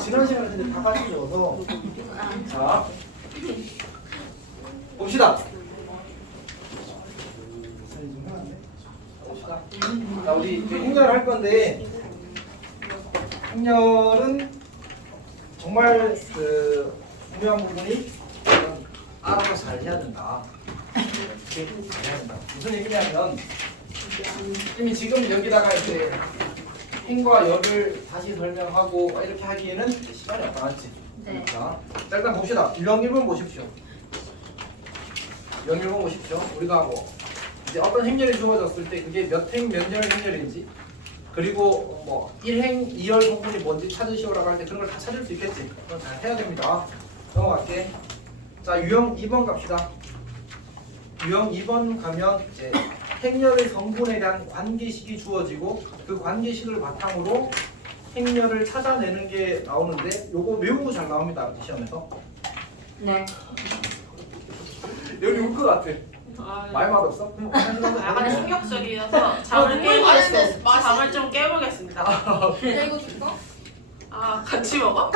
지난 시간에 근데 다 같이 적어서 자 봅시다. 봅시다. 자 우리 행렬 할 건데 행렬은 정말 그 중요한 부분이 알아서 잘 해야 된다. 이렇게 잘 해야 된다. 무슨 얘기냐면 이미 지금 여기다가 이제 행과 열을 다시 설명하고 이렇게 하기에는 시간이 없다 맞지? 네. 자 일단 봅시다. 유형 1번 보십시오. 유형 1번 보십시오. 우리가 뭐 이제 어떤 행렬이 주어졌을 때 그게 몇 행 몇 열 행렬인지 그리고 뭐 1행 2열 성분이 뭔지 찾으시오라고 할 때 그런 걸 다 찾을 수 있겠지. 그건 잘 해야 됩니다. 넘어갈게. 자 유형 2번 갑시다. 유형 2번 가면 이제 행렬의 성분에 대한 관계식이 주어지고 그 관계식을 바탕으로 행렬을 찾아내는 게 나오는데 요거 외우고 잘 나옵니다. 시험에서. 네. 여기 울 것 같아. 말 맛없어? 약간 충격적이어서 잠을 깨보겠습니다. 잠을 좀 깨보겠습니다. 야 이거 줄까? 아 같이 먹어?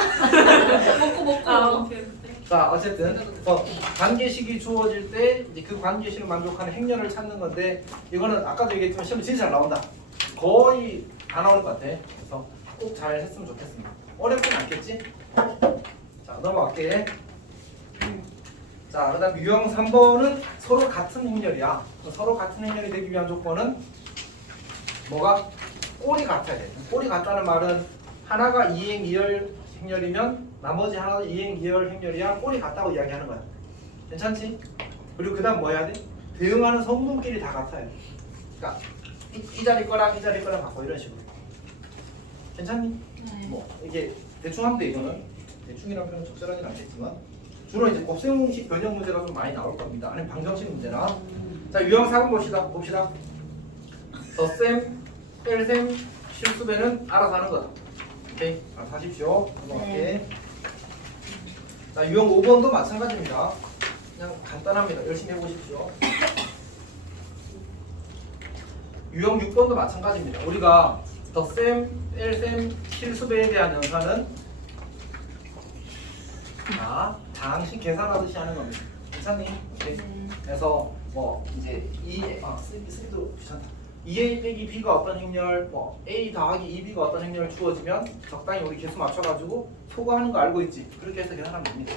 먹고. 오케이. 자 어쨌든 관계식이 주어질 때 이제 그 관계식을 만족하는 행렬을 찾는 건데 이거는 아까도 얘기했지만 시험에 진짜 잘 나온다. 거의 다 나올 것 같아. 그래서 꼭 잘 했으면 좋겠습니다. 어렵진 않겠지? 자 넘어갈게. 자 그다음 유형 3번은 서로 같은 행렬이야. 서로 같은 행렬이 되기 위한 조건은 뭐가? 꼴이 같아야 돼. 꼴이 같다는 말은 하나가 2행 2열 행렬이면 나머지 하나도 2행 2열 행렬이야 꼴이 같다고 이야기하는 거야. 괜찮지? 그리고 그 다음 뭐 해야 돼? 대응하는 성분끼리 다 같아야 돼. 그러니까 이 자리 거랑 이 자리 거랑 바꿔 이런 식으로. 괜찮니? 네. 뭐 이게 대충 하면 돼. 이거는 대충이라는 표현은 적절하진 않겠지만 주로 이제 곱셈공식 변형 문제가 좀 많이 나올 겁니다. 아니면 방정식 문제나. 자 유형 4번 봅시다. 덧셈, 뺄셈, 실수배는 알아서 하는 거다. 오케이, 알아서 하십시오. 넘어갈게. 네. 자 유형 5번도 마찬가지입니다. 그냥 간단합니다. 열심히 해보십시오. 유형 6번도 마찬가지입니다. 우리가 덧셈, 뺄셈, 실수배에 대한 연산은 당시 계산하듯이 하는 겁니다. 괜찮니? 오케이. 그래서 뭐 이제 쓰기도 귀찮다. 2a 빼기 b가 어떤 행렬, 뭐 a 더하기 2b가 어떤 행렬 주어지면 적당히 우리 개수 맞춰가지고 소거하는 거 알고 있지? 그렇게 해서 계산하면 됩니다.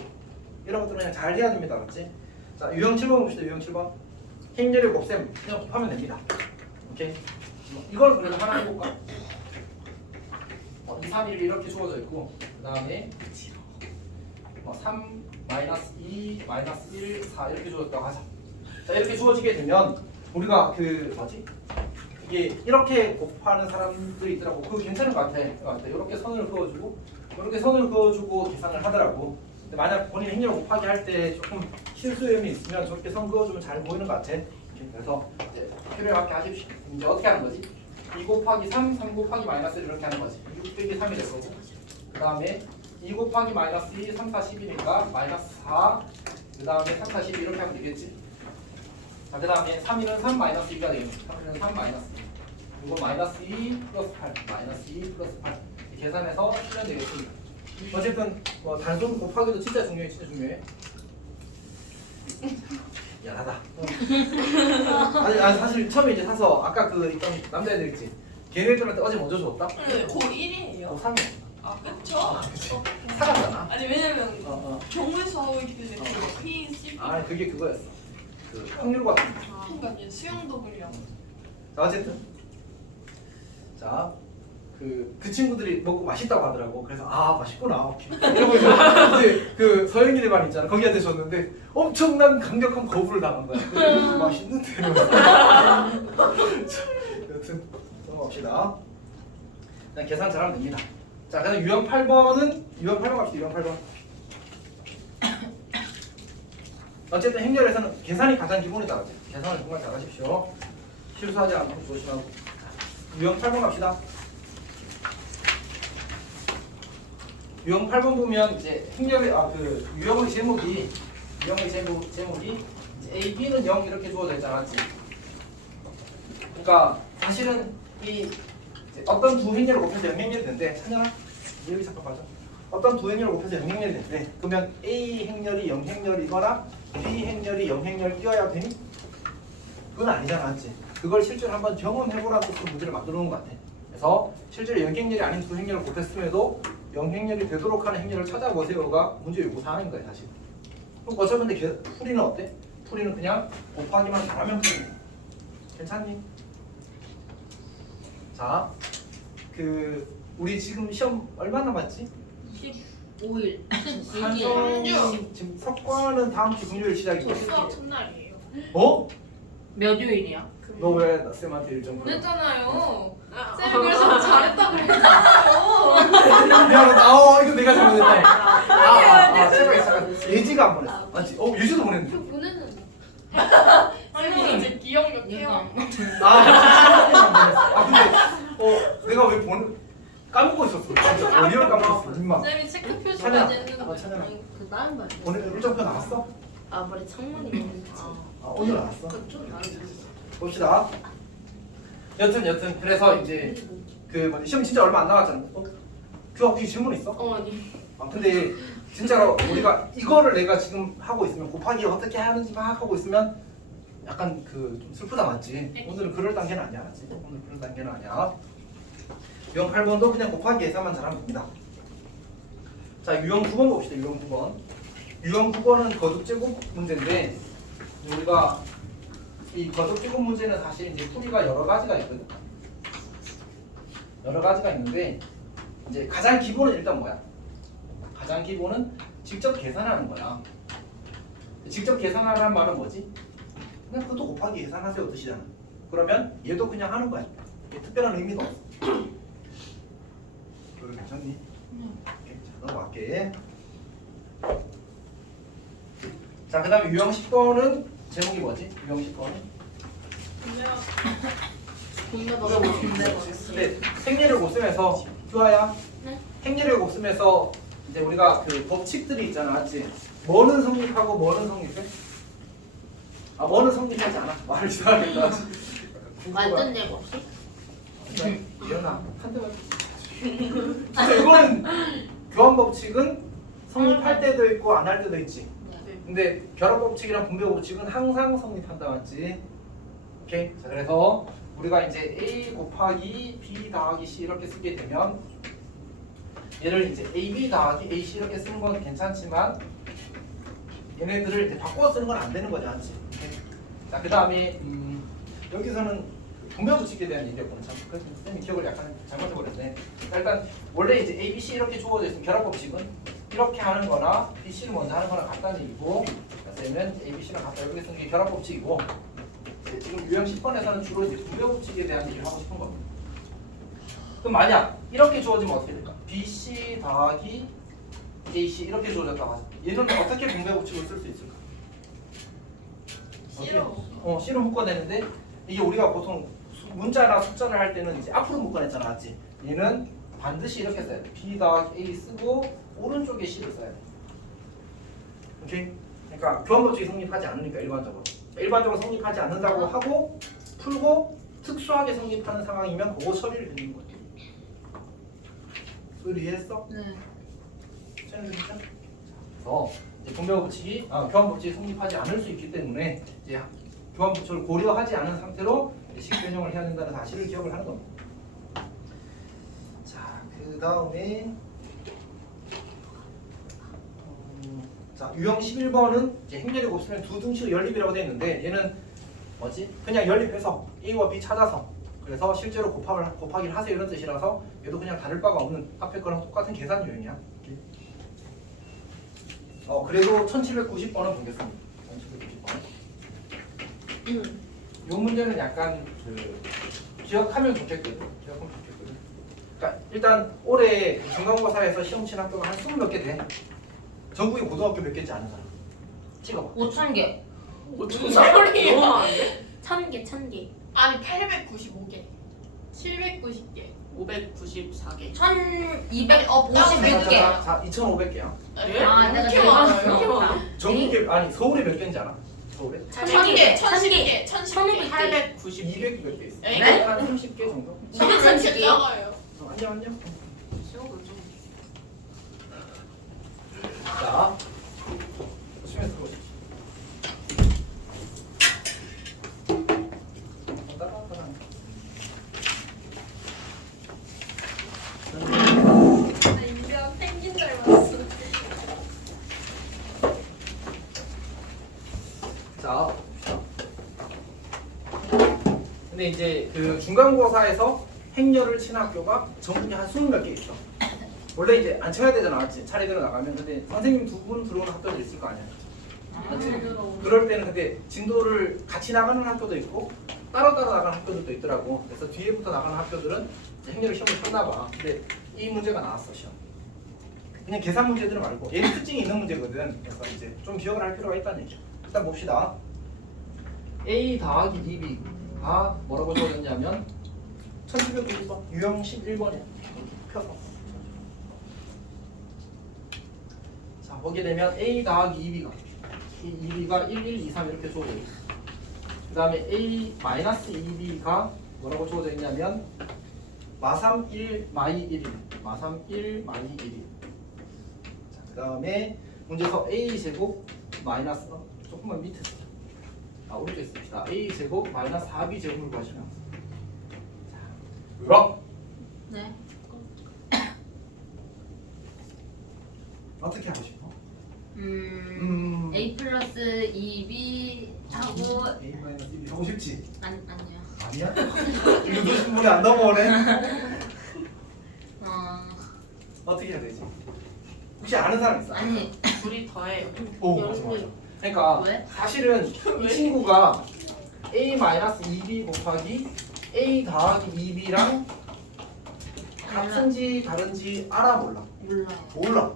이런 것들은 그냥 잘 해야 됩니다. 맞지? 자 유형 7번 봅시다. 유형 7번 행렬의 곱셈 그냥 곱하면 됩니다. 오케이. 이걸 그래도 하나 해볼까? 2, 3, 1 이렇게 주어져 있고 그 다음에 3, 마이너스 2, 마이너스 1, 4 이렇게 주어졌다고 하자. 자 이렇게 주어지게 되면 우리가 그 뭐지? 이게 이렇게 곱하는 사람들이 있더라고. 그거 괜찮은 것 같아. 이렇게 선을 그어주고 이렇게 선을 그어주고 계산을 하더라고. 근데 만약 본인 행렬 곱하기 할 때 조금 실수염이 있으면 저렇게 선 그어주면 잘 보이는 것 같아. 그래서 이제 필요에 맞게 하십시오. 이제 어떻게 하는 거지? 2 곱하기 3, 3 곱하기 마이너스 1 이렇게 하는 거지. 6 빼기 3이 될 거고. 그 다음에 2 곱하기 마이너스 2, 3, 4, 10이니까 마이너스 4. 그 다음에 3, 4, 12 이렇게 하면 되겠지. 자, 그 다음에 3, 2는 3 마이너스 2가 되겠네. 3, 2는 3 마이너스 2. 이거 마이너스 2 플러스 8. 마이너스 2 플러스 8. 계산해서 풀면 되겠습니다. 어쨌든 뭐 단순 곱하기도 진짜 중요해. 진짜 중요해. 미안하다. 아니 사실 처음에 이제 사서 아까 그 있던 남자애들 있지. 걔네들한테 어제 먼저 줬다. 근데 고 1이에요. 고3이야. 아 그쵸? 사갔잖아. 아니 왜냐면 어. 경우에서 하고 있기 때문에 그 P, C, 아 그게 그거였어. 그 확률 같은 거. 그러니까 이제 수영도구리랑 자 어쨌든 그 친구들이 먹고 맛있다고 하더라고. 그래서 맛있구나. 오케이. 이러고 이제 그 서영이네 반 있잖아. 거기한테 줬는데 엄청난 강력한 거부를 당한 거야. 맛있는데. 여튼 넘어갑시다. 그냥 계산 잘하면 됩니다. 자 그다음 유형 8번은 유형 8번 갑시다. 유형 8번. 어쨌든 행렬에서는 계산이 가장 기본이다. 계산을 정말 잘하십시오. 실수하지 않고 조심하고. 유형 8번 갑시다. 유형 8번 보면 이제 행렬의 그 유형의 제목이 이제 A, B는 0 이렇게 주어져 있지 않았지? 그러니까 사실은 이 어떤 두 행렬을 곱해서 영행렬이 된대. 찬현아 여기 잠깐 봐줘. 어떤 두 행렬을 곱해서 영행렬이 된대. 그러면 A 행렬이 영행렬이거나 B 행렬이 영행렬이어야 되니? 그건 아니잖아, 맞지? 그걸 실제로 한번 경험해보라는 뜻으로 문제를 만들어 놓은 것 같아. 그래서 실제로 영행렬이 아닌 두 행렬을 곱했음에도 영행렬이 되도록 하는 행렬을 찾아보세요가 문제 요구사항인 거야, 사실. 그럼 어차피 근데 풀이는 어때? 풀이는 그냥 곱하기만 잘하면 풀이네. 괜찮니? 자, 우리 지금 시험 얼마 남았지? 5일. 한성 지금 석과는 다음 주 금요일 시작이고. 수학 첫날이에요. 어? 몇 요일이야? 너 왜 쌤한테 일정 그래? 보냈잖아요. 아, 쌤이 그래서 잘했다고 그랬잖아요. 미안하다. 이거 내가 잘못했다. 잠깐. 예지가 안 보냈어. 맞지? 예지도 보냈는데. 보내는. 쌤이 이제 기억력 해요. 근데 내가 왜 까먹고 있었어. 진짜 리얼 까먹었어. 임마. 쌤이 체크 표시까지 찬현아. 했는데. 찬현아. 그 다른 말. 오늘 일정표 나왔어? 아 머리 창문이 있는지. 오늘 나왔어. 그좀 다르지. 봅시다. 여튼 그래서 이제 시험 진짜 얼마 안 남았잖아. 혹시 질문 있어? 아니. 근데 진짜로 우리가 이거를 내가 지금 하고 있으면 곱하기 어떻게 하는지 막 하고 있으면 약간 좀 슬프다 맞지? 오늘은 그럴 단계는 아니야, 맞지? 오늘 그럴 단계는 아니야. 유형 8번도 그냥 곱하기 계산만 잘하면 됩니다. 자, 유형 9번 봅시다. 유형 9번. 유형 9번은 거듭제곱 문제인데 우리가 이 거듭제곱 문제는 사실 이제 풀이가 여러 가지가 있거든. 여러 가지가 있는데 이제 가장 기본은 일단 뭐야? 가장 기본은 직접 계산하는 거야. 직접 계산하라는 말은 뭐지? 그냥 그것도 곱하기 계산하세요 뜻이잖아. 그러면 얘도 그냥 하는 거야. 이게 특별한 의미가 없어. 그걸 괜찮니? 오케이, 자, 넘어갈게. 자, 그 다음에 유형 10번은 제목이 뭐지? 유형 10번은? 근데 행렬을 곱셈해서 규아야. 네? 행렬을 곱셈해서 이제 우리가 법칙들이 있잖아, 맞지? 뭐는 성립하고 뭐는 성립해? 뭐는 성립하지 않아. 말을 이상하겠다. 완전 예고 없이? 이현아, 한 대만. 진짜 이거는 교환 법칙은 성립할 때도 있고 안 할 때도 있지. 근데 결합 법칙이랑 분배 법칙은 항상 성립한다, 맞지? 오케이. 자, 그래서 우리가 이제 A 곱하기 B 더하기 C 이렇게 쓰게 되면 얘를 이제 AB 더하기 AC 이렇게 쓰는 건 괜찮지만 얘네들을 이제 바꿔 쓰는 건 안 되는 거죠, 맞지? 오케이. 자, 그 다음에 여기서는 분배 법칙에 대한 얘기였구나. 참, 그래서 쌤이 기억을 약간 잘못해버렸네. 자, 일단 원래 이제 A, B, C 이렇게 주어져 있으면 결합 법칙은 이렇게 하는 거나 B, C를 먼저 하는 거나 같다는 얘기고 쌤은 A, B, C랑 같다 이렇게 쓰는 게 결합 법칙이고 지금 유형 10번에서는 주로 이제 분배 법칙에 대한 얘기를 하고 싶은 겁니다. 그럼 만약 이렇게 주어지면 어떻게 될까? BC 더하기 AC 이렇게 주어졌다고 하죠. 얘는 어떻게 분배 법칙을 쓸 수 있을까? 싫어. C로 묶어내는데 이게 우리가 보통 문자나 숫자를 할 때는 이제 앞으로 묶어냈잖아, 맞지? 얘는 반드시 이렇게 써야 돼. B 더하기 A 쓰고 오른쪽에 C를 써야 돼. 오케이? 그러니까 교환 법칙이 성립하지 않으니까 일반적으로 성립하지 않는다고 하고 풀고 특수하게 성립하는 상황이면 그거 처리를 해주는 거예요. 소리 이해했어? 네. 그래서 이제 분배 법칙이 교환 법칙이 성립하지 않을 수 있기 때문에 이제 교환 법칙을 고려하지 않은 상태로 식변형을 해야 된다는 사실을 기억을 하는 겁니다. 자, 그 다음에 자, 유형 11번은 이제 행렬이 곱셈은 두 등식의 연립이라고 되어 있는데 얘는 뭐지? 그냥 연립해서 A와 B 찾아서 그래서 실제로 곱하기를 하세요 이런 뜻이라서 얘도 그냥 다를 바가 없는 앞에 거랑 똑같은 계산 유형이야. 그래도 1790번은 보겠습니다. 1790번. 이 문제는 약간 기억하면 좋겠거든. 그러니까 일단 올해 중간고사에서 시험 친 학교가 한 20몇 개 돼. 전국에 고등학교 몇 개인지 아는 사람 찍어봐. 5,000개. 무슨 소리야? 너무 많은데? 1,000개. 아니 895개. 790개. 594개. 1,256개. 자, 2,500개야. 예? 아, 내가 이렇게 제일 많아요? 이렇게 많아? 전국에 아니 서울에 몇 개인지 알아? 서울에? 1000개, 1000개. 1010개. 890. 200 몇 개 있어. 네? 한 30개 정도? 저는 그렇게 작아요. 안녕 안녕. 시험을 좀. 자, 보시면 들어오십시오. 따라따라. 인간 펭귄 닮았어. 자, 봅시다. 근데 이제 그 중간고사에서 행렬을 치는 학교가 전국에 한 20몇 개 있어. 원래 이제 안 쳐야 되잖아, 맞지? 차례대로 나가면. 근데 선생님 두 분 들어오는 학교도 있을 거 아니야. 맞지? 그럴 때는 근데 진도를 같이 나가는 학교도 있고 따로따로 나가는 학교들도 있더라고. 그래서 뒤에부터 나가는 학교들은 이제 행렬을 시험을 쳤나 봐. 근데 이 문제가 나왔어, 시험. 그냥 계산 문제들 말고 얘는 특징이 있는 문제거든. 그래서 이제 좀 기억을 할 필요가 있다는 얘기죠. 일단 봅시다. A 더하기 2B가 뭐라고 적어졌냐면 1791번 유형 11번이야. 펴서. 자, 보게 되면 A 더하기 2B가 이 2B가 1, 1, 2, 3 이렇게 주어져 있어. 그 다음에 A 마이너스 2B가 뭐라고 주어져 있냐면 마삼 1, 마이 1이 마삼 1, 마이 1이. 자, 그 다음에 문제에서 A 제곱 마이너스 조금만 밑에 써. 오른쪽에 씁시다. A 제곱 마이너스 4B 제곱을 구하시면 자, 그럼 네. 어떻게 하고 싶어? A 플러스 2B 하고 A 마이너스 2B 하고 싶지? 아니요. 아니야? 이거 너 신문에 안 넘어오네? 어떻게 해야 되지? 혹시 아는 사람 있어? 아니 둘이 더해요. 오 맞아 맞아. 그러니까 왜? 사실은 이 친구가 A 마이너스 2B 곱하기 A 더하기 2B랑 같은지 다른지 알아 몰라? 몰라요. 몰라.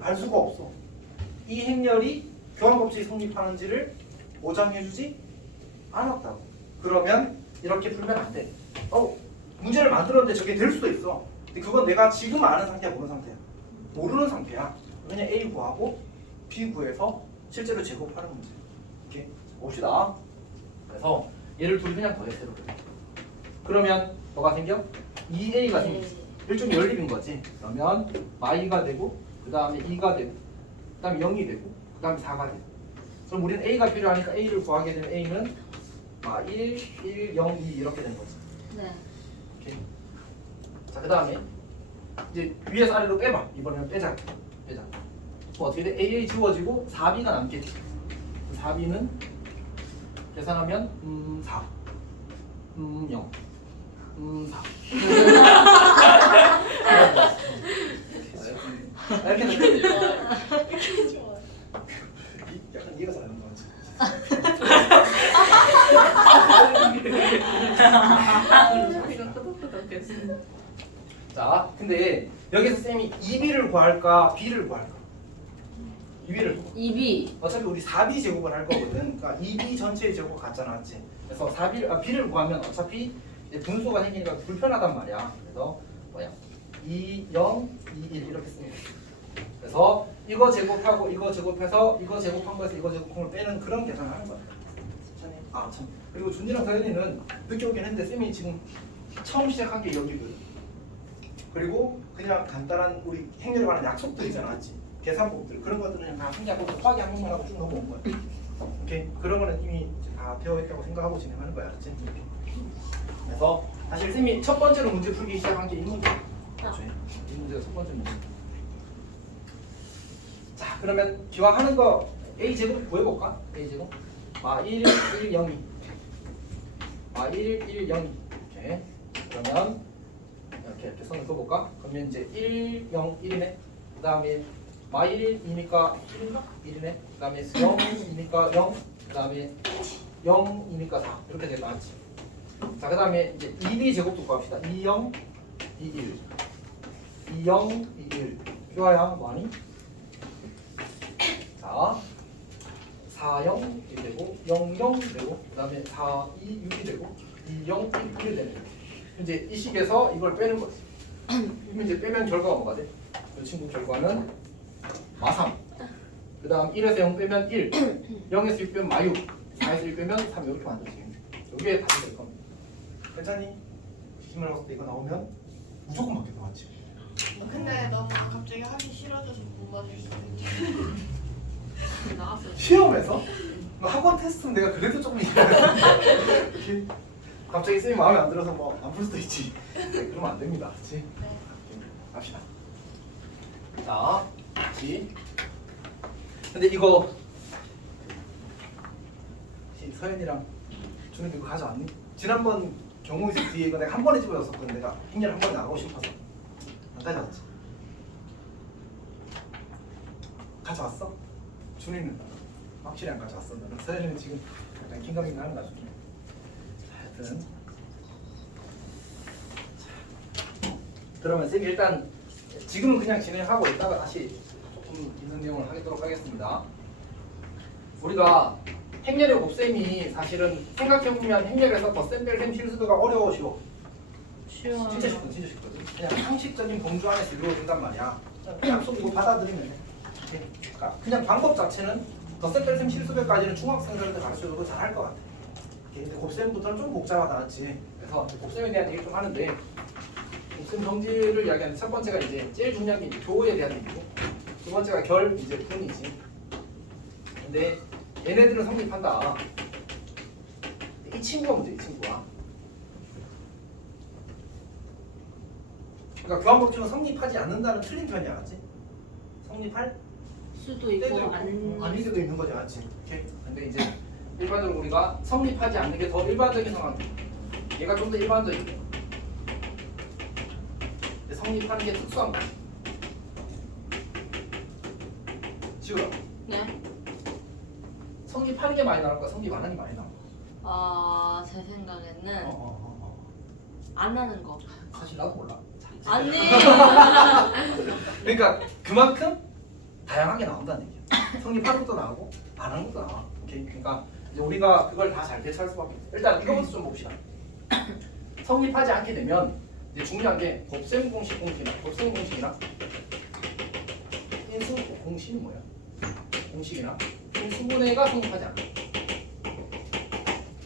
알 수가 없어. 이 행렬이 교환법칙이 성립하는지를 보장해주지 않았다고. 그러면 이렇게 풀면 안 돼. 문제를 만들었는데 저게 될 수도 있어. 근데 그건 내가 지금 아는 상태야, 모르는 상태야? 모르는 상태야. 그냥 A 구하고 B 구해서 실제로 제곱하는 문제. 이렇게 봅시다. 그래서 얘를 둘이 그냥 더해 새로. 그러면 뭐가 생겨? 2A가 생겼어. 일종의 연립인 거지. 그러면 y가 되고 그 다음에 2가 되고 그 다음에 0이 되고 그 다음에 4가 되고. 그럼 우리는 A가 필요하니까 A를 구하게 되면 A는 1, 1, 0, 2 이렇게 되는 거지. 네. 오케이. 자, 그 다음에 이제 위에서 아래로 빼봐. 이번에는 빼자. 뭐 어떻게 돼? AA 지워지고 4B가 남겠지. 4B는 계산하면 4, 0, 4. 이렇게 되면 좋아. 약간 이해가 잘 안 가지. 소리가 끄덕끄덕했어. 자, 근데 여기서 쌤이 2B를 구할까, B를 구할까? 2B를 구할. 2B. 어차피 우리 4B 제곱을 할 거거든. 그러니까 2B 전체의 제곱 같잖아, 맞지? 그래서 B를 구하면 어차피 이제 분수가 생기니까 불편하단 말이야. 그래서 뭐야? 2, 0, 2, 1 이렇게 쓰면 돼. 그래서 이거 제곱하고 이거 제곱해서 이거 제곱한 거에서 이거 제곱한 걸 빼는 그런 계산을 하는 거야. 참. 그리고 준이랑 서연이는 늦게 오긴 했는데 쌤이 지금 처음 시작한 게 여기거든. 그리고 그냥 간단한 우리 행렬에 관한 약속들 있잖아, 맞지? 계산법들 그런 것들은 그냥 다 생략하고 곱하기 한 번만 하고 쭉 넘어온 거야. 오케이? 그런 거는 이미 다 배워있다고 생각하고 진행하는 거야, 알았지? 그래서 사실 쌤이 첫 번째로 문제 풀기 시작한 게 이 문제야. 이 문제가 첫 번째 문제. 자, 그러면 기왕하는 거 A 제곱 구해볼까? A 제곱. 1, 1, 0, 2. 1, 1, 0, 2. 이렇게. 그러면 이렇게 선을 그어볼까? 그러면 이제 1, 0, 1이네. 그 다음에 1, 2니까 1인가? 1이네. 그 다음에 0, 2니까 0. 그 다음에 0, 2니까 4. 이렇게 되면 맞지. 자, 그 다음에 이제 2B 제곱도 구합시다. 2, 0, 2, 1. 2, 0, 2, 1. 좋아야 뭐하니? 자, 4, 0, 1 되고 0, 0 되고 그 다음에 4, 2, 6이 되고 2, 0, 1, 1이 되는 거지. 이제 이 식에서 이걸 빼는 거지. 그럼 이제 빼면 결과가 뭐가 돼? 이 친구 결과는 마삼. 그 다음 1에서 0 빼면 1, 0에서 6 빼면 마유, 4에서 1 빼면 3 이렇게 만들어지는 이게 답이 될 겁니다. 괜찮니? 기침을 봤을 때 이거 나오면 무조건 맞게 나왔지. 근데 너무 갑자기 하기 싫어져서 못 맞을 수도 있지. 나왔어요. 시험에서? 뭐 학원 테스트는 내가 그래도 조금 이렇게 갑자기 쌤이 마음에 안 들어서 뭐 안 풀 수도 있지. 네, 그러면 안 됩니다. 그렇지? 네. 갑시다. 자, 같이. 근데 이거 혹시 서연이랑 준이 이거 가져왔니? 지난번 경호에서 뒤에 이거 내가 한 번에 집어줬었거든. 내가 행렬 한 번에 나가고 싶어서 안 가져왔지. 가져왔어? 준이는 확실히 안 가져왔어. 너는 서연이는 지금 약간 긴가민가 나는 나중에. 자, 하여튼 그러면 쌤이 일단 지금은 그냥 진행하고 있다가 다시 조금 있는 내용을 하도록 하겠습니다. 우리가 행렬의 곱셈이 사실은 생각해보면 행렬에서 덧셈, 뺄셈, 실수도가 어려워지고 쉬워. 진짜 쉽거든. 그냥 상식적인 범주 안에서 이루어진단 말이야. 약속이고 받아들이면 돼. 그러니까 그냥 방법 자체는 덧셈, 뺄셈, 실수도까지는 중학생들한테 가르쳐줘도 잘할 것 같아. 근데 곱셈부터는 좀 복잡하다, 맞지? 그래서 곱셈에 대한 얘기 좀 하는데 곱셈 정지를 이야기하는 첫 번째가 이제 제일 중요한 게 교에 대한 얘기고 두 번째가 결, 이제 분이지. 근데 얘네들은 성립한다. 이 친구가 문제, 이 친구가. 그러니까 교환법칙은 성립하지 않는다는 틀린 편이야, 맞지? 성립할 수도 때도 있고 있고 안 아닐 때도 있는 거지, 맞지? 오케이. 근데 이제 일반적으로 우리가 성립하지 않는 게 더 일반적인 상황이야. 얘가 좀 더 일반적이고. 근데 성립하는 게 특수한 거야. 지우라. 네. 성립하는 게 많이 나올까? 성립 안 하는 게 많이 나올까? 제 생각에는 어. 안 하는 거. 사실 나도 몰라. 아니. 그러니까 그만큼 다양하게 나온다는 얘기야. 성립하는 것도 나오고 안 하는 것도 나와. 오케이. 그러니까 이제 우리가 그걸 다 잘 대처할 수밖에 없어. 일단 이거부터 좀 봅시다. 성립하지 않게 되면 이제 중요한 게 곱셈 공식이나 인수 공식이 뭐야? 공식이나 인수분해가 성립하지 않아.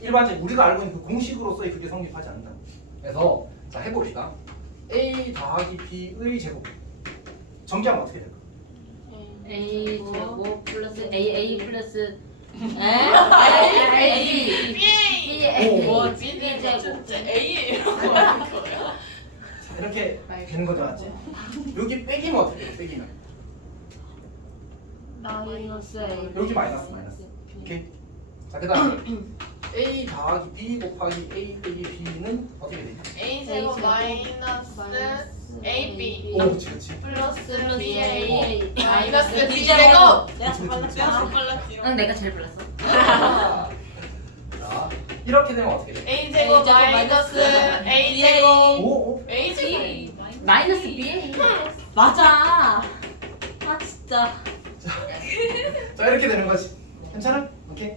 일반적인 우리가 알고 있는 그 공식으로서의 그게 성립하지 않는다. 그래서 자 해봅시다. a 더하기 b의 제곱 정리하면 어떻게 될까? A 제곱 플러스 A 플러스 A BA! 오. B는 제곱. 진짜 A예요. 하는 거예요. 자, 이렇게 되는 거죠, 맞지? 여기 빼기면 어떻게 돼? 빼기면 마이너스 A 여기 마이너스. 오케이. 자 그다음 a 더하기 b 곱하기 a 빼기 b는 어떻게 되지? A 제곱 마이너스 AB 오, 그렇지. 플러스 BA A 마이너스 B 제곱. 제곱. 내가 더 빨랐지. 응 내가 제일 불렀어. 자 이렇게 되면 어떻게 돼? A 제곱 마이너스 A 제곱 오. A 제곱 마이너스 B 맞아. 아 진짜. 자 이렇게 되는 거지. 괜찮아? 오케이.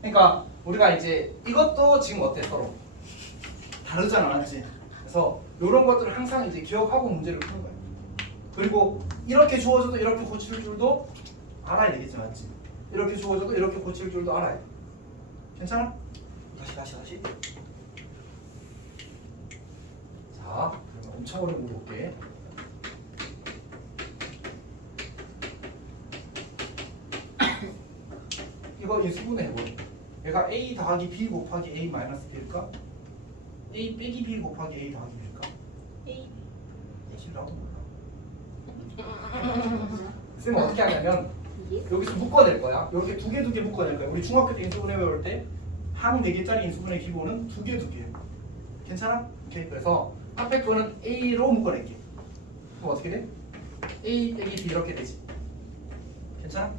그러니까 우리가 이제 이것도 지금 어때 서로 다르잖아, 맞지? 그래서 이런 것들을 항상 이제 기억하고 문제를 푸는 거야. 그리고 이렇게 주어져도 이렇게 고칠 줄도 알아야 되겠지, 맞지? 이렇게 주어져도 이렇게 고칠 줄도 알아야 돼. 괜찮아? 다시. 자, 그러면 엄청 어려운 거 볼게. 이거 인수분해 해보자. 얘가 a 더하기 b 곱하기 a 마이너스 b일까? a 빼기 b 곱하기 a 더하기 b일까? A 사실 나도 몰라. 쌤은 어떻게 하냐면 여기서 묶어낼 거야. 이렇게 두 개 묶어낼 거야. 우리 중학교 때 인수분해 배울 때 항 4개짜리 인수분해 기본은 두 개. 괜찮아? 오케이. 그래서 앞에 거는 a로 묶어낼게. 그럼 어떻게 돼? a 빼기 b 이렇게 되지. 괜찮아?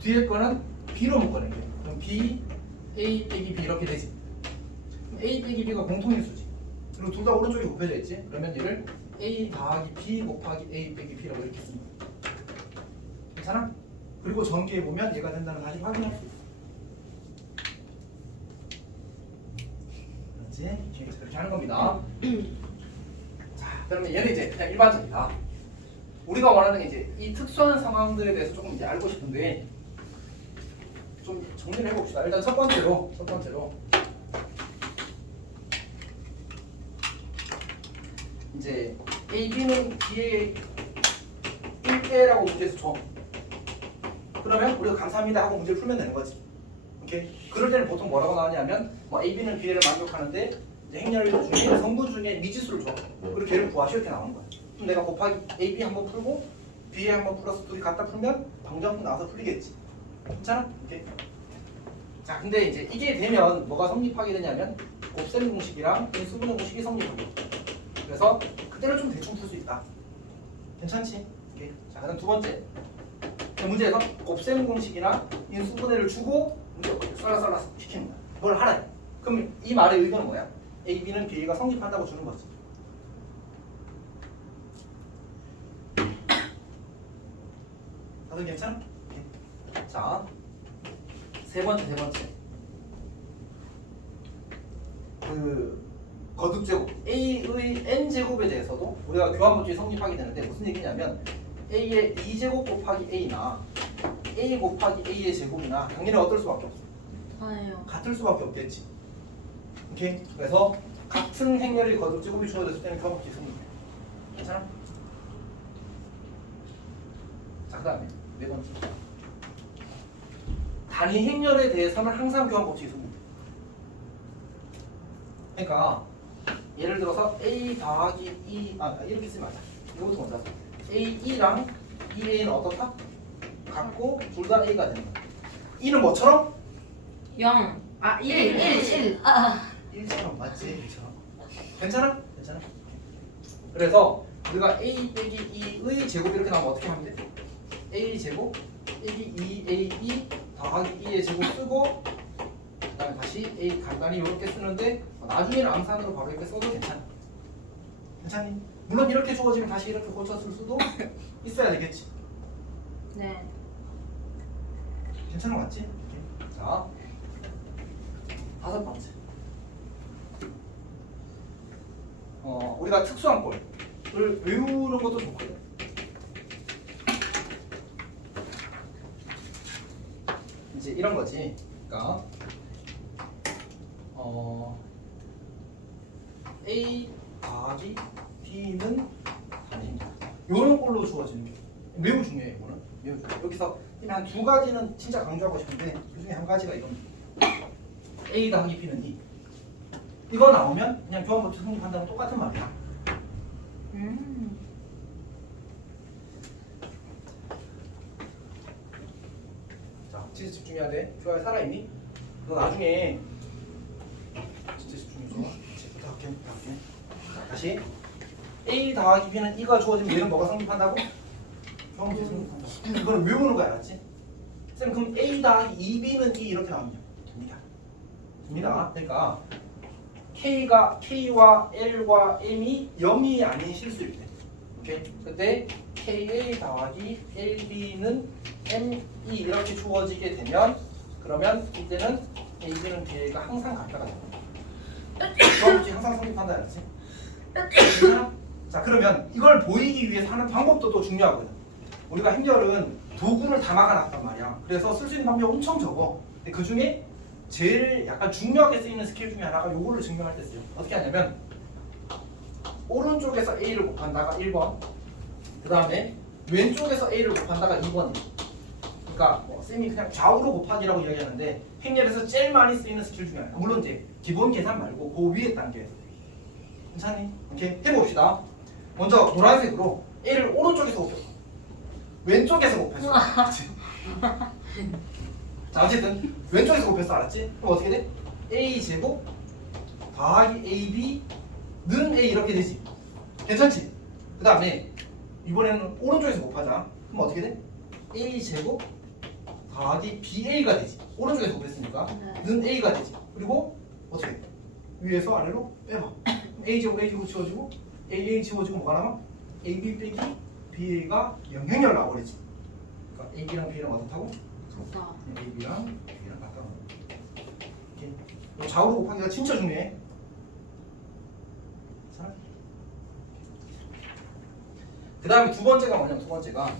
뒤에 거는 b로 묶어낼게. 그럼 b, a 빼기 b 이렇게 되지. 그럼 a 빼기 b가 공통인수지. 그리고 둘 다 오른쪽에 곱해져 있지. 그러면 얘를 a 더하기 b 곱하기 a 빼기 b라고 이렇게 씁니다. 괜찮아? 그리고 전개해 보면 얘가 된다는 사실 확인할 수 있어. 그렇지? 그렇게 하는 겁니다. 자, 그러면 얘는 이제 그냥 일반적이다. 우리가 원하는 게 이제 이 특수한 상황들에 대해서 조금 이제 알고 싶은데 좀 정리를 해봅시다. 일단 첫 번째로 이제 A, B는 B의 1대라고 문제에서 줘. 그러면 우리가 감사합니다 하고 문제를 풀면 되는 거지. 오케이? 그럴 때는 보통 뭐라고 나오냐면 뭐 A, B는 B를 만족하는데 이제 행렬 중에 성분 중에 미지수를 줘. 그리고 걔를 구하시 이렇게 나오는 거야. 그럼 내가 곱하기 A, B 한번 풀고 B에 한번 풀어서 둘이 갖다 풀면 방정식 나와서 풀리겠지. 괜찮아? 오케이. 자, 근데 이제 이게 되면 뭐가 성립하게 되냐면 곱셈 공식이랑 인수분해 공식이 성립하게 돼. 그래서 그때는 좀 대충 풀 수 있다. 괜찮지? 오케이. 자, 그다음 두 번째. 문제에서 곱셈 공식이나 인수분해를 주고 문제 썰라 시키는 거야. 뭘 하래? 그럼 이 말의 의도는 뭐야? A, B는 B가 성립한다고 주는 거지. 다들 괜찮아? 오케이. 자, 세 번째. 그 거듭 제곱 A의 n 제곱에 대해서도 우리가 교환 법칙이 성립하게 되는데 무슨 얘기냐면 A의 2제곱 곱하기 A나 A 곱하기 A의 제곱이나 당연히 어떨 수밖에 없어. 아예요. 같을 수밖에 없겠지. 오케이? 그래서 같은 행렬이 거듭 제곱이 주어졌을 때는 교환 법칙이 성립해. 괜찮아? 자, 그 다음에 네 번째. 단위 행렬에 대해서는 항상 교환 법칙이 성립해. 그러니까 예를 들어서 A 더하기 E 이렇게 쓰면 안 돼. 이거부터 먼저 하자. A2랑 2A는 어떻다? 같고 둘 다 A가 되는 거야. 2는 뭐처럼? 0. 1. 1처럼 맞지? 1처럼. 괜찮아? 그래서 우리가 A 빼기 2의 제곱 이렇게 나오면 어떻게 하면 돼? A 제곱 빼기 2AB 더하기 2의 제곱 쓰고 그다음에 다시 A 간단히 이렇게 쓰는데 나중에는 암산으로 바로 이렇게 써도 괜찮니? 물론 이렇게 주어지면 다시 이렇게 고쳐 쓸 수도 있어야 되겠지. 네. 괜찮은 거 맞지? 오케이. 자, 다섯 번째. 우리가 특수한 꼴을 외우는 것도 좋거든. 이제 이런 거지. 그러니까 A 더하기 B는 단위입니다. 이런 꼴로 주어지는 게 매우 중요해. 이거는 매우 중요해. 여기서 한 두 가지는 진짜 강조하고 싶은데 그 중에 한 가지가 이건 A 더하기 B는 2. 이거 나오면 그냥 교환 법칙 성립한다는 똑같은 말이야. 자, 진짜 집중해야 돼. 교환 살아있니? 너 나중에 진짜 집중해줘. 부탁할게. 자, 다시 A 더하기 B는 2가 주어지면 얘는 뭐가 성립한다고? 교환 법칙 성립한다. 이거는 외우는 거야, 알았지? 쌤, 그럼 A 더하기 2B는 2 이렇게 나오면 됩니다. 그러니까 K와 L과 M이 0이 아닌 실수일 때, 오케이? 그때 KA 더하기 LB는 ME 이렇게 주어지게 되면 그러면 이때는 AB는 BA가 항상 같다가 됩니다. 그럼 항상 성립한다 했지? 괜찮아? 자, 그러면 이걸 보이기 위해서 하는 방법도 또 중요하거든. 우리가 행렬은 도구를 다 막아놨단 말이야. 그래서 쓸 수 있는 방법이 엄청 적어. 근데 그 중에 제일 약간 중요하게 쓰이는 스킬 중에 하나가 요거를 증명할 때 써요. 어떻게 하냐면 오른쪽에서 A를 곱한다가 1번, 그 다음에 왼쪽에서 A를 곱한다가 2번이에요. 그러니까 쌤이 그냥 좌우로 곱하기라고 이야기하는데 행렬에서 제일 많이 쓰이는 스킬 중에 하나. 물론 이제 기본 계산 말고 그 위에 단계에서. 괜찮니? 오케이, 해봅시다. 먼저 노란색으로 A를 오른쪽에서 곱했어. 왼쪽에서 곱했어. 자, 어쨌든 왼쪽에서 곱했어, 알았지? 그럼 어떻게 돼? A 제곱 더하기 AB는 A 이렇게 되지. 괜찮지? 그 다음에 이번에는 오른쪽에서 곱하자. 그럼 어떻게 돼? A 제곱 더하기 BA가 되지. 오른쪽에서 곱했으니까 는 A가 되지. 그리고 어떻게 돼? 위에서 아래로 빼봐. A 제곱 지워지고 AA 지워지고 뭐가 남아? AB 빼기 BA가 영행렬 나와버리지. 그러니까 AB랑 B랑 어떻다고? 좋다. AB랑 B랑 같다고. 이렇게 좌우로 곱하기가 진짜 중요해. 그 다음에 두 번째가 뭐냐면 두 번째가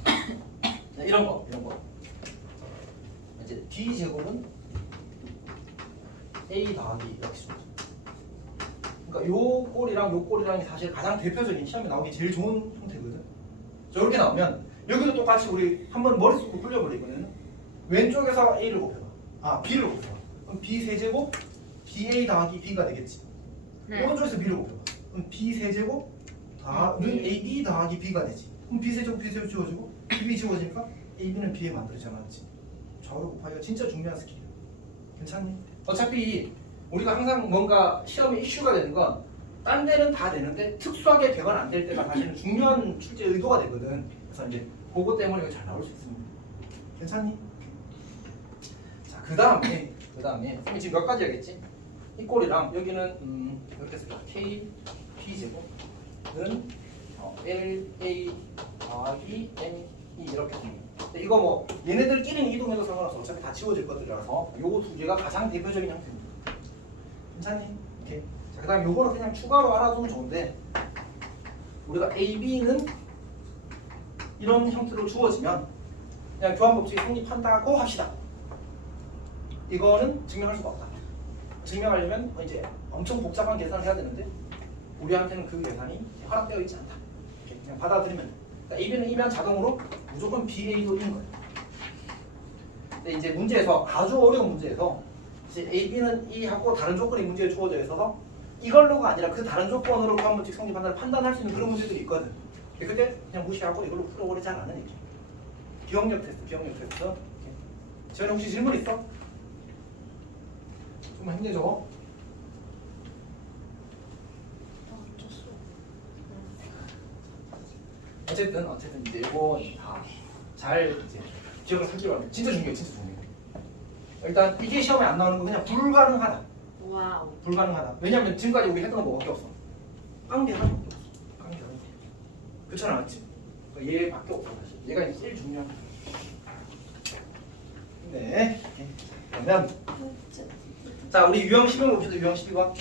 이런 거. 이제 D 제곱은 A 더하기 이렇게 줍니다. 그러니까 요 꼴이랑 요 꼴이랑이 사실 가장 대표적인 시험에 나오기 제일 좋은 형태거든. 저렇게 나오면 여기도 똑같이 우리 한번 머릿속으로 굴려버리거든. 왼쪽에서 A를 곱해봐. B를 곱해봐. 그럼 B 세제곱 BA 더하기 B가 되겠지. 네. 오른쪽에서 B를 곱해봐. 그럼 B 세제곱 다는 AB 더하기 B가 되지. 그럼 B 세제곱 지워지고 B 지워지니까 AB는 B에 만들어지지 않았지. 좌우로 곱하기가 진짜 중요한 스킬이야. 괜찮니? 어차피 우리가 항상 뭔가 시험에 이슈가 되는 건 딴 데는 다 되는데 특수하게 되거나 안 될 때가 사실은 중요한 출제 의도가 되거든. 그래서 이제 그거 때문에 이거 잘 나올 수 있습니다. 괜찮니? 자, 그 다음에 선생님 지금 몇 가지 하겠지? 이 꼴이랑 여기는 이렇게 쓸까? K P 제곱은 L A 더하기 M E 이렇게 됩니다. 근데 이거 뭐 얘네들끼리는 이동해도 상관없어. 어차피 다 지워질 것들이라서 요 두 개가 가장 대표적인 형태입니다. 괜찮니? 오케이. 자, 그 다음에 요거는 그냥 추가로 알아두면 좋은데 우리가 A, B는 이런 형태로 주어지면 그냥 교환법칙이 성립한다고 합시다. 이거는 증명할 수가 없다. 증명하려면 이제 엄청 복잡한 계산을 해야 되는데 우리한테는 그 계산이 허락되어 있지 않다. 이렇게 그냥 받아들이면 돼. 그러니까 AB는 E면 자동으로 무조건 BA도 E인 거예요. 근데 이제 문제에서 아주 어려운 문제에서 이제 AB는 E하고 다른 조건이 문제에 주어져 있어서 이걸로가 아니라 그 다른 조건으로 교환법칙 성립 판단을 판단할 수 있는 그런 문제들이 있거든. 그때 그냥 무시하고 이걸로 풀어버리지 않는 얘기. 기억력 테스트. 저는 혹시 질문 있어? 좀 힘내줘. 어쨌든 이제 이거 다잘 이제 기억을 하기로 하면 진짜 중요해. 일단 이게 시험에 안 나오는 건 그냥 불가능하다. 와우. 불가능하다. 왜냐면 지금까지 우리 했던 건 뭐밖에 없어. 깡계 하나밖에 없어. 그렇지 않았지? 그러니까 얘밖에 없어 사실. 얘가 이제 제일 중요한 거야. 네. 그러면 자 우리 유형 10번 봅시다. 유형 12번.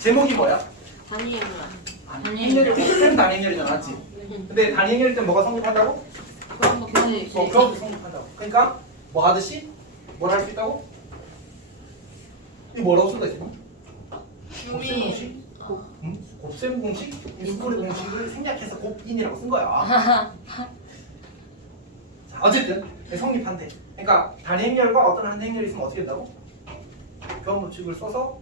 제목이 뭐야? 단위행렬. 단위행렬이 쌤 단위행렬이잖아, 맞지? 근데 단위행렬일 때 뭐가 성립한다고? 교환법칙. 교환법칙 성립한다고. 그러니까 뭐 하듯이 뭘 할 수 있다고? 이 뭐라고 쓴다 지금? 곱셈 공식? 곱셈 공식? 이 수분의 공식을 생략해서 곱인이라고 쓴 거야. 자, 어쨌든 성립한대. 그러니까 단행렬과 어떤 한 행렬이 있으면 어떻게 된다고? 교환법칙을 써서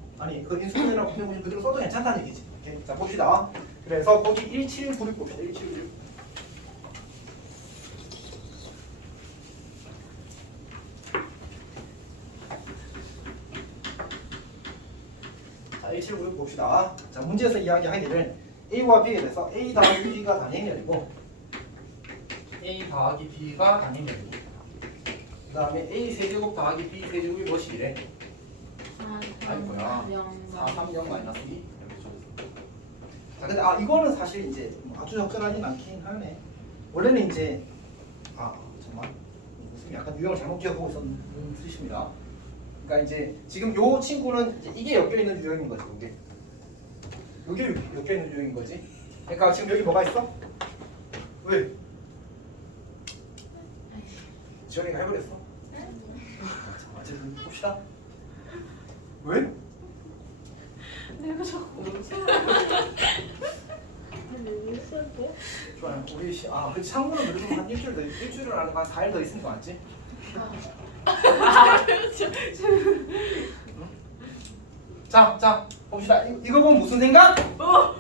그 인수분해나 곱셈 공식 그대로 써도 괜찮다는 얘기지. 오케이. 자 봅시다. 그래서 거기 1796 봅시다. 1796. 자 1796 봅시다. 자 문제에서 이야기하기를 A와 B에 대해서 A 더하기 B가 단행렬이고 A 더하기 B가 단행렬이고 그 다음에 A 세제곱 더하기 B 세제곱이 무엇이래? 아니구나. 430 마이너스 2 이렇게 적었어. 자 근데 이거는 사실 이제 아주 적절하진 않긴 하네. 원래는 이제 정말 무슨 약간 유형을 잘못 기억하고 있었는 뜻입니다. 그러니까 이제 지금 요 친구는 이게 엮여 있는 유형인 거지, 이게. 여기 엮여 있는 유형인 거지. 그러니까 지금 여기 뭐가 있어? 왜? 지원이가 해버렸어. 자, 어쨌든 봅시다. 왜? 내가 자꾸 좋아요. 우리 그렇지 창문은 그래도 한 일주일 안에 한 4일 더 있으니까 맞지? 자 봅시다. 이거 보면 무슨 생각? 내가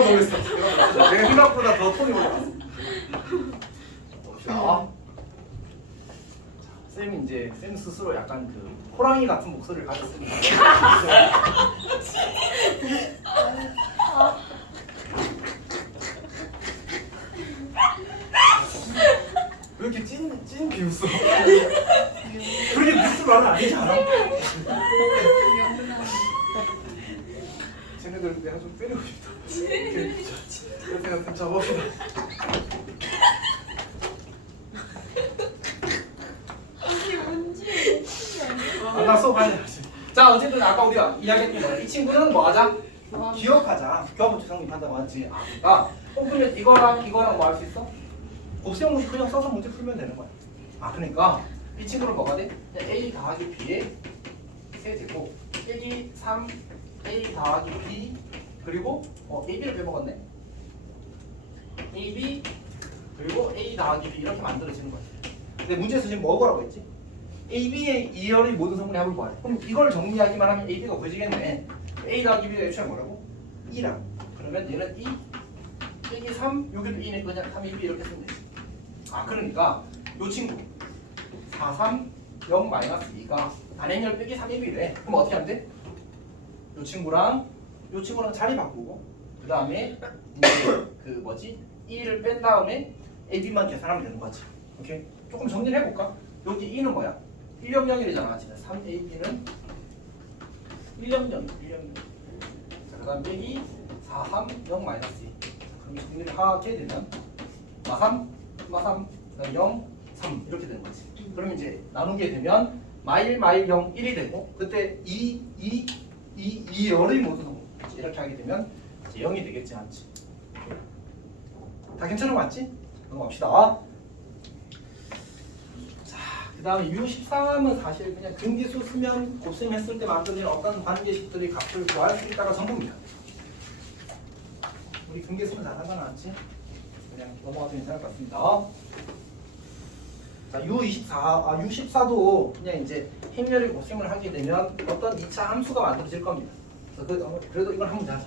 모르겠어. 내가 생각보다 더 톤이 올라갔어. 봅시다. 쌤이 이제 쌤 스스로 약간 그 호랑이 같은 목소리를 가졌습니다. 왜 이렇게 찐 비웃어? 그렇게 비웃을 말은 아니지 않아? 쟤네들 내가 좀 때리고 싶다. 이렇게 좀 잡아봅시다. 나 수업 하지. 자 어쨌든 아까 우리가 이야기했던 거 이 친구는 뭐 하자? 기억하자. 교합은 최상위판단 맞지? 아, 그러니까 그러면 이거랑 뭐 할 수 있어? 곱셈 문제 그냥 써서 문제 풀면 되는 거야. 아, 그러니까 이 친구를 뭐가 돼? a 더하기 b의 세제곱 1, 2, 3 a 더하기 b 그리고 ab를 빼먹었네. ab 그리고 a 더하기 b 이렇게 만들어지는 거지. 근데 문제에서 지금 뭐라고 했지? AB의 2열의 모든 성분의 합을 구하래. 그럼 이걸 정리하기만 하면 AB가 구해지겠네. A 더하기 B가 애초에 뭐라고? 2라. 그러면 얘는 2, 빼기 3, 여기도 2네. 그냥 3, 2, B 이렇게 쓰면 되지. 아, 그러니까 요 친구 4, 3, 0, 마이너스 2가 단행열 빼기 3, 2B래. 그럼 어떻게 하면 돼? 요 친구랑 자리 바꾸고 그 다음에 그 뭐지? 2를 뺀 다음에 AB만 계산하면 되는 거지. 오케이? 조금 정리를 해볼까? 여기 2는 뭐야? 100이잖아. 지금 3AB는 100. 자, 그 다음 빼기 4, 3, 0, 마이너스 2. 그럼 정리를 하게 되면 3, 그 다음 0, 3 이렇게 되는 거지. 그러면 이제 나누게 되면 마일 0, 1이 되고 그때 2열의 모든 성분 이렇게 하게 되면 이제 0이 되겠지 않지? 다 괜찮은 거 맞지? 넘어갑시다. 그 다음에 U13은 사실 그냥 근기수 수면 곱셈했을 때 만들어진 어떤 관계식들의 값을 구할 수 있다가 전부입니다. 우리 근기수는 잘 상관없지? 그냥 넘어가도 괜찮을 것 같습니다. 자, U14도 그냥 이제 행렬의 곱셈을 하게 되면 어떤 2차 함수가 만들어질 겁니다. 그래도 이걸 한번 하자.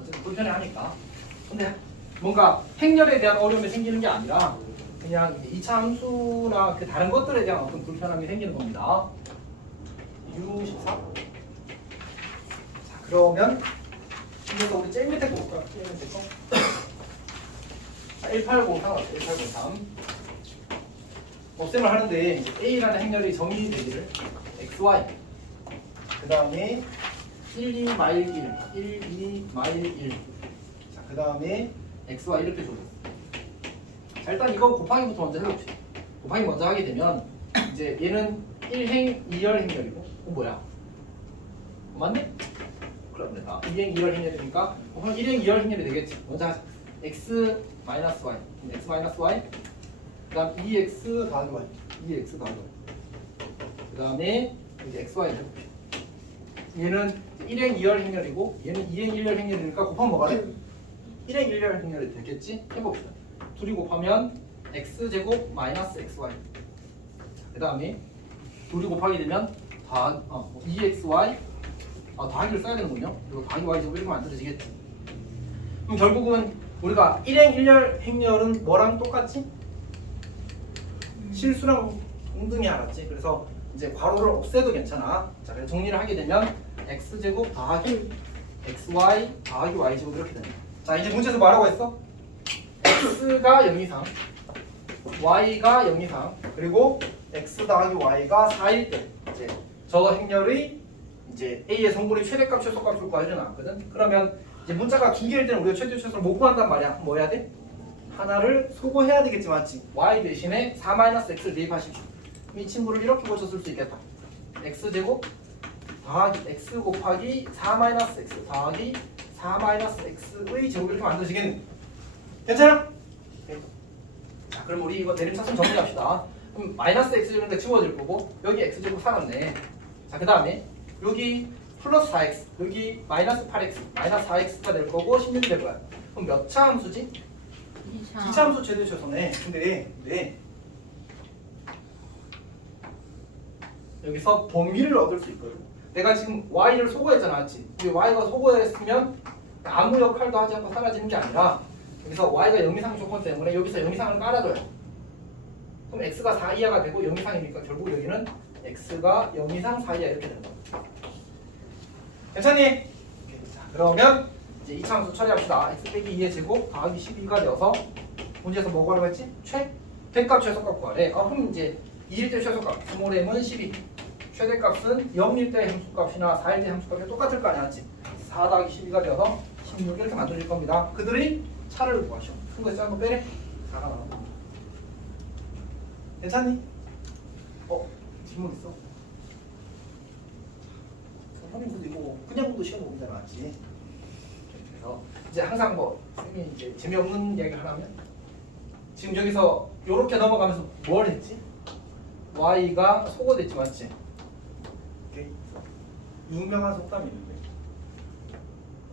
어쨌든 불편해 하니까. 근데 뭔가 행렬에 대한 어려움이 생기는 게 아니라 그냥 2차 함수나 그 다른 것들에 대한 어떤 불편함이 생기는 겁니다. U14. 자, 그러면 이제서 우리 제일 밑에 거 볼까요? 제일 밑에 거. 1803 어때? 1803. 곱셈을 하는데 이제 A라는 행렬이 정의되기를 XY. 그 다음에 1, 2 마일 1, 1, 2 마일 1. 자, 그 다음에 XY 이렇게 줘요. 자, 일단 이거 곱하기부터 먼저 해봅시다. 곱하기 먼저 하게 되면 이제 얘는 1행 2열 행렬이고 뭐야? 맞네? 그럼 아, 2행 2열 행렬이니까 곱하기 1행 2열 행렬이 되겠지. 먼저 하자. x 마이너스 y, x 마이너스 y. 그다음 2x 더하기 y, 2x 더하기 y. 그다음에 이제 xy 해봅시다. 얘는 1행 2열 행렬이고 얘는 2행 1열 행렬이니까 곱하면 뭐가 돼? 1행 1열 행렬이 되겠지? 해봅시다. 둘이 곱하면 x제곱 마이너스 xy. 그 다음에 둘이 곱하게 되면 2xy 더하기를 써야 되는군요. 그리고 더하기 y제곱 이렇게 만들어지겠지. 그럼 결국은 우리가 1행 1열 행렬은 뭐랑 똑같지? 실수랑 동등히 알았지. 그래서 이제 괄호를 없애도 괜찮아. 자, 그래서 정리를 하게 되면 x제곱 더하기 xy 더하기 y제곱 이렇게 됩니다. 자, 이제 문제에서 뭐라고 했어? x가 0 이상, y가 0 이상, 그리고 x 더하기 y가 4일 때 이제 저 행렬의 이제 a의 성분의 최대값, 최소값을 구하려 나왔거든. 그러면 이제 문자가 두 개일 때는 우리가 최대 최소를 못 구한단 말이야. 뭐 해야 돼? 하나를 소거해야 되겠지, 맞지? y 대신에 4-x를 대입하십시오. 이 친구를 이렇게 고쳤을 수 있겠다. x제곱 더하기 x 곱하기 4-x 더하기 4-x의 제곱 이렇게 만들어지겠네. 괜찮아? 네. 자, 그럼 우리 이거 내림차순 정리합시다. 그럼 마이너스 x제곱인데 지워질 거고 여기 x제곱 살았네. 자, 그 다음에 여기 플러스 4x, 여기 마이너스 8x, 마이너스 4x가 될 거고 16이 될 거야. 그럼 몇 차 함수지? 2차 함수 최대 최소네. 근데 여기서 범위를 얻을 수 있거든. 내가 지금 y를 소거했잖아, 맞지? y가 소거했으면 아무 역할도 하지 않고 사라지는 게 아니라 여기서 y가 0 이상 조건 때문에 여기서 0 이상을 깔아줘요. 그럼 x가 4 이하가 되고 0 이상이니까 결국 여기는 x가 0 이상 4 이하 이렇게 되는 거야. 괜찮니? 자, 그러면 이제 2차 함수 처리합시다. x 빼기 2의 제곱 더하기 12가 되어서 문제에서 뭐 구하라고 했지? 최대값 최소값 구하래. 그럼 이제 2일 때 최소값, 스몰 m은 12. 최대값은 0일 때 함수값이나 4일 때 함수값이 똑같을 거 아니야, 맞지? 4 더하기 12가 되어서 16 이렇게 만들어질 겁니다. 그들이 차를 구하시오. 큰 거 작은 거 빼래. 4가 나온다. 괜찮니? 질문 있어? 선생님도 이거 그냥 보도 시험 문제 맞지? 그래서 이제 항상 뭐 선생님이 이제 재미없는 이야기 하나면 지금 여기서 요렇게 넘어가면서 뭘 했지? Y가 소거됐지 맞지? 오케이. 유명한 속담이 있는데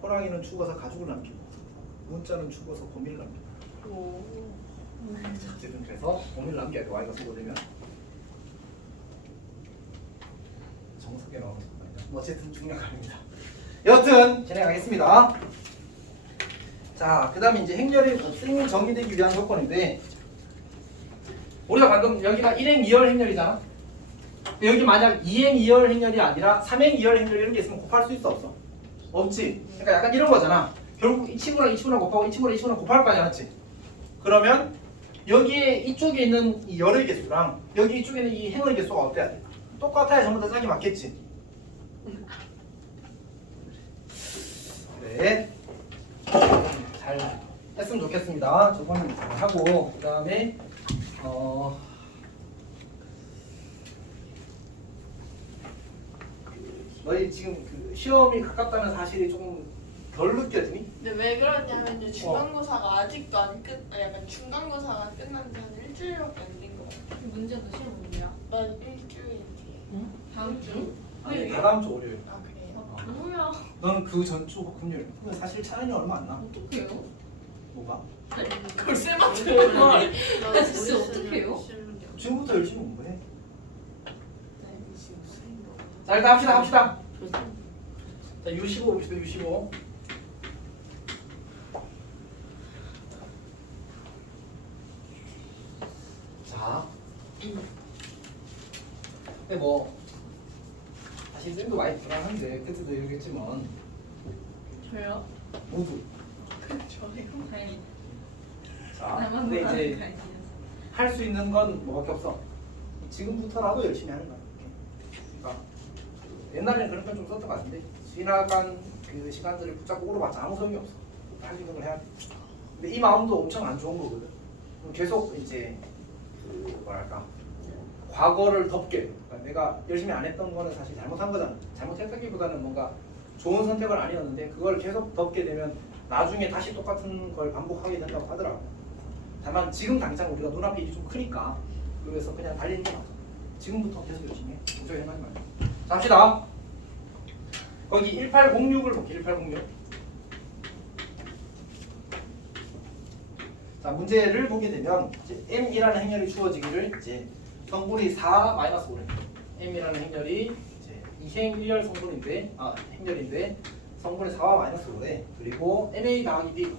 호랑이는 죽어서 가죽을 남기고 문자는 죽어서 고민을 남기고 어쨌든 그래서 고민을 남겨야 돼. Y가 소거되면 정석에 나오는 속담이다. 뭐 어쨌든 중요한 거 아닙니다. 여튼 진행하겠습니다. 자, 그 다음에 이제 행렬이 곱셈이 정의되기 위한 조건인데 우리가 방금 여기가 1행 2열 행렬이잖아. 근데 여기 만약 2행 2열 행렬이 아니라 3행 2열 행렬 이런 게 있으면 곱할 수 있어 없어? 없지. 그러니까 약간 이런 거잖아. 결국 이 친구랑 이 친구랑 곱하고 이 친구랑 이 친구랑 곱할 거 아니야, 맞지? 그러면 여기에 이쪽에 있는 이 열의 개수랑 여기 이쪽에 있는 이 행의 개수가 어때야 돼? 똑같아야 전부 다 짝이 맞겠지. 그래. 잘 했으면 좋겠습니다. 저거는 잘 하고 그 다음에 너희 지금 그 시험이 가깝다는 사실이 조금 덜 느껴지니? 근데 왜 그러냐면 이제 중간고사가 아직도 안 끝, 약간 중간고사가 끝난 지 한 일주일밖에 안 된 거 같아. 문제도 시험 문제야? 나 일주일 뒤에. 다음 주? 아니 다다음 주 월요일. 아 그래요? 뭐야? 너는 그 전주 금요일. 근데 사실 차이는 얼마 안 나. 어떡해요? 뭐가? 그걸 쌤한테 나 진짜 어떡해요? 지금부터 열심히 공부해. 자 일단 합시다. 자 U15 봅시다. U15. 자. 근데 뭐 사실 쌤도 많이 불안한데 그때도 얘기했지만 저요? 모두. 저요? 다행이다. 자 나만 근데 몰라도 이제 다행이야. 할 수 있는 건 뭐밖에 없어. 지금부터라도 열심히 하는 거야. 그러니까 옛날에는 그런 건 좀 썼던 것 같은데 지나간 그 시간들을 붙잡고 오르봤자 아무 소용이 없어. 할 수 있는 걸 해야 돼. 근데 이 마음도 엄청 안 좋은 거거든. 계속 이제 그 뭐랄까 과거를 덮게. 그러니까 내가 열심히 안 했던 거는 사실 잘못한 거잖아. 잘못했다기보다는 뭔가 좋은 선택은 아니었는데 그걸 계속 덮게 되면 나중에 다시 똑같은 걸 반복하게 된다고 하더라고. 다만 지금 당장 우리가 눈앞에 일이 좀 크니까 그래서 그냥 달리는 게 맞아. 지금부터 계속 열심히 해. 무조건 생각하지 말고. 자, 합시다. 거기 1806을 볼게. 1806. 자, 문제를 보게 되면 이제 m이라는 행렬이 주어지기를 이제 성분이 4-5래. m이라는 행렬이 이제 2행 1열 성분인데 행렬인데 성분이 4와 -5래. 그리고 ma 더하기 b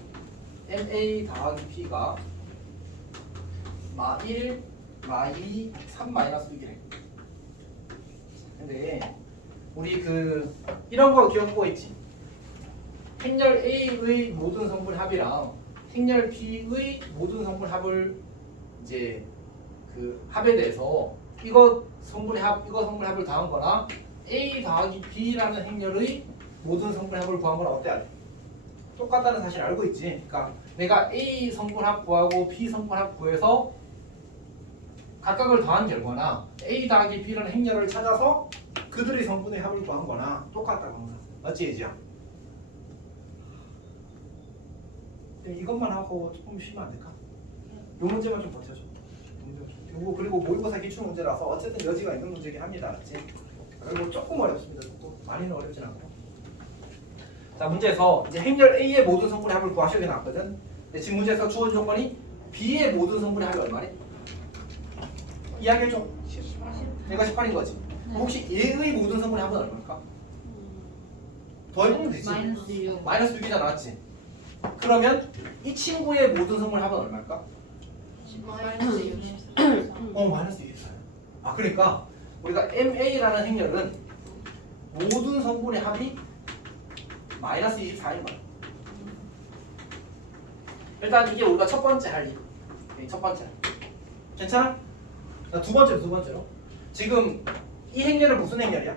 ma 더하기 b가 마1 마2 3-6이래. 근데 우리 그 이런 거 기억하고 있지? 행렬 A의 모든 성분 합이랑 행렬 B의 모든 성분 합을 이제 그 합에 대해서 이거 성분의 합, 이거 성분의 합을 더한 거나 A 더하기 B라는 행렬의 모든 성분의 합을 구한 거랑 어때? 똑같다는 사실 알고 있지? 그러니까 내가 A 성분 합 구하고 B 성분 합 구해서 각각을 더한 결과나 A 더하기 B라는 행렬을 찾아서 그들의 성분의 합을 구한 거나 똑같다고 항상. 맞지 예지야? 이것만 하고 조금 쉬면 안 될까? 요 문제만 좀 버텨줘. 요거 그리고 모의고사 기출 문제라서 어쨌든 여지가 있는 문제긴 합니다. 맞지? 그리고 조금 어렵습니다. 조금 많이는 어렵진 않고. 자 문제에서 이제 행렬 A의 모든 성분의 합을 구하셔야 나왔거든. 근데 지금 문제에서 주어진 조건이 B의 모든 성분의 합이 얼마래? 이야기해줘. 내가 18인 거지. 혹시 A의 모든 성분의 합은 얼마일까? 더해보면 되지. -6. -6이잖아, 맞지? 그러면 이 친구의 모든 성분의 합은 얼마일까? -24. 아 그러니까 우리가 MA라는 행렬은 모든 성분의 합이 -24인 거야. 일단 이게 우리가 첫 번째 할 일. 첫 번째. 괜찮아? 자, 두 번째로. 지금 이 행렬은 무슨 행렬이야?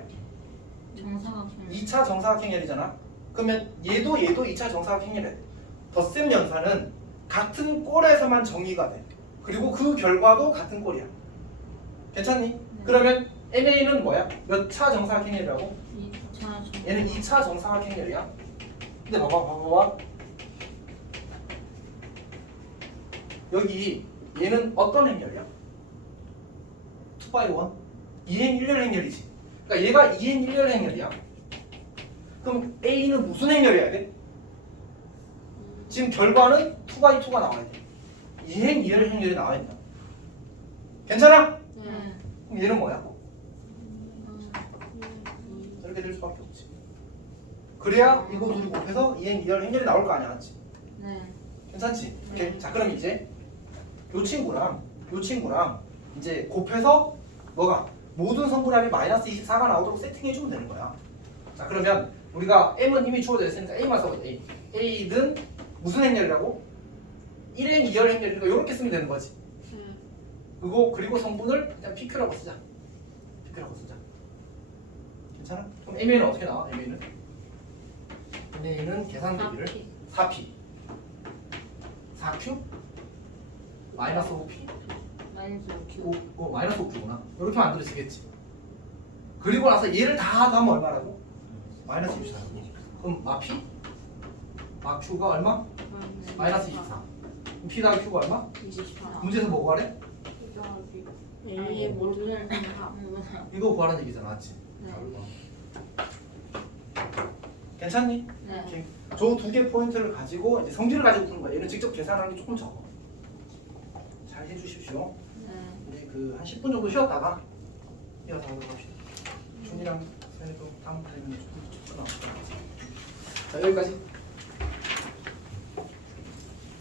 정사각형. 2차 정사각 행렬이잖아. 그러면 얘도 2차 정사각 행렬이야. 덧셈 연산은 같은 꼴에서만 정의가 돼. 그리고 그 결과도 같은 꼴이야. 괜찮니? 네. 그러면 MA는 뭐야? 몇 차 정사각 행렬이라고? 2차 정사각. 얘는 2차 정사각 행렬이야. 근데 봐봐. 여기 얘는 어떤 행렬이야? 2x1 2행 1렬 행렬이지. 그러니까 얘가 2행 1렬 행렬이야. 그럼 A는 무슨 행렬이어야 돼? 지금 결과는 2x2가 나와야 돼. 2행 2렬 행렬이 나와야 된다. 괜찮아? 네. 그럼 얘는 뭐야? 이렇게 될 수밖에 없지. 그래야 이거 둘이 곱해서 2행 2렬 행렬이 나올 거 아니야, 맞지? 네. 괜찮지? 오케이. 자, 그럼 이제 요 친구랑 이제 곱해서 뭐가 모든 성분합이 마이너스 24가 나오도록 세팅해주면 되는 거야. 자, 그러면 우리가 m은 이미 주어져 있으니까 a만 써보자. a는 무슨 행렬이라고? 1행 2열 행렬이니까 이렇게 쓰면 되는 거지. 그리고 성분을 그냥 pq라고 쓰자. pq라고 쓰자. 괜찮아? 그럼 ma는 어떻게 나와? ma는 계산 대비를 4p 4q 마이너스 5p 마이너스 5q. 마이너스 5q구나. 이렇게 만들어지겠지. 그리고 나서 얘를 다 더하면 얼마라고? 마이너스 24. 그럼 마p? 마q가 얼마? 마이너스 24. 그럼 p 더하기 q가 얼마? 24. 문제에서 뭐 구하래? A의 모든 이거 구하라는 얘기잖아, 맞지? 네. 괜찮니? 네. 오케이. 저 두 개 포인트를 가지고 이제 성질을 가지고 푸는 거야. 얘는 직접 계산하는 게 조금 적어. 잘 해주십시오. 네. 우리 한 10분 정도 쉬었다가 이어서 하도록 합시다. 준이랑 세연이도 다음 타임에 조금 나옵시다. 자, 여기까지.